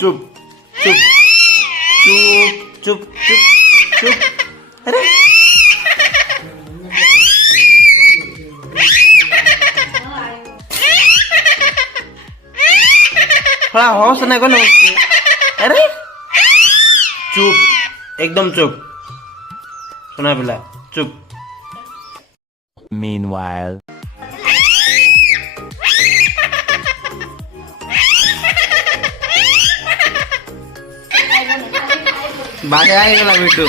चुप चुप चुप चुप चुप चुप. अरे थोड़ा होश नाही कोण. अरे चुप एकदम चुप. सुना पिला चुप. Meanwhile. बाहेर आहे गेला भेटू.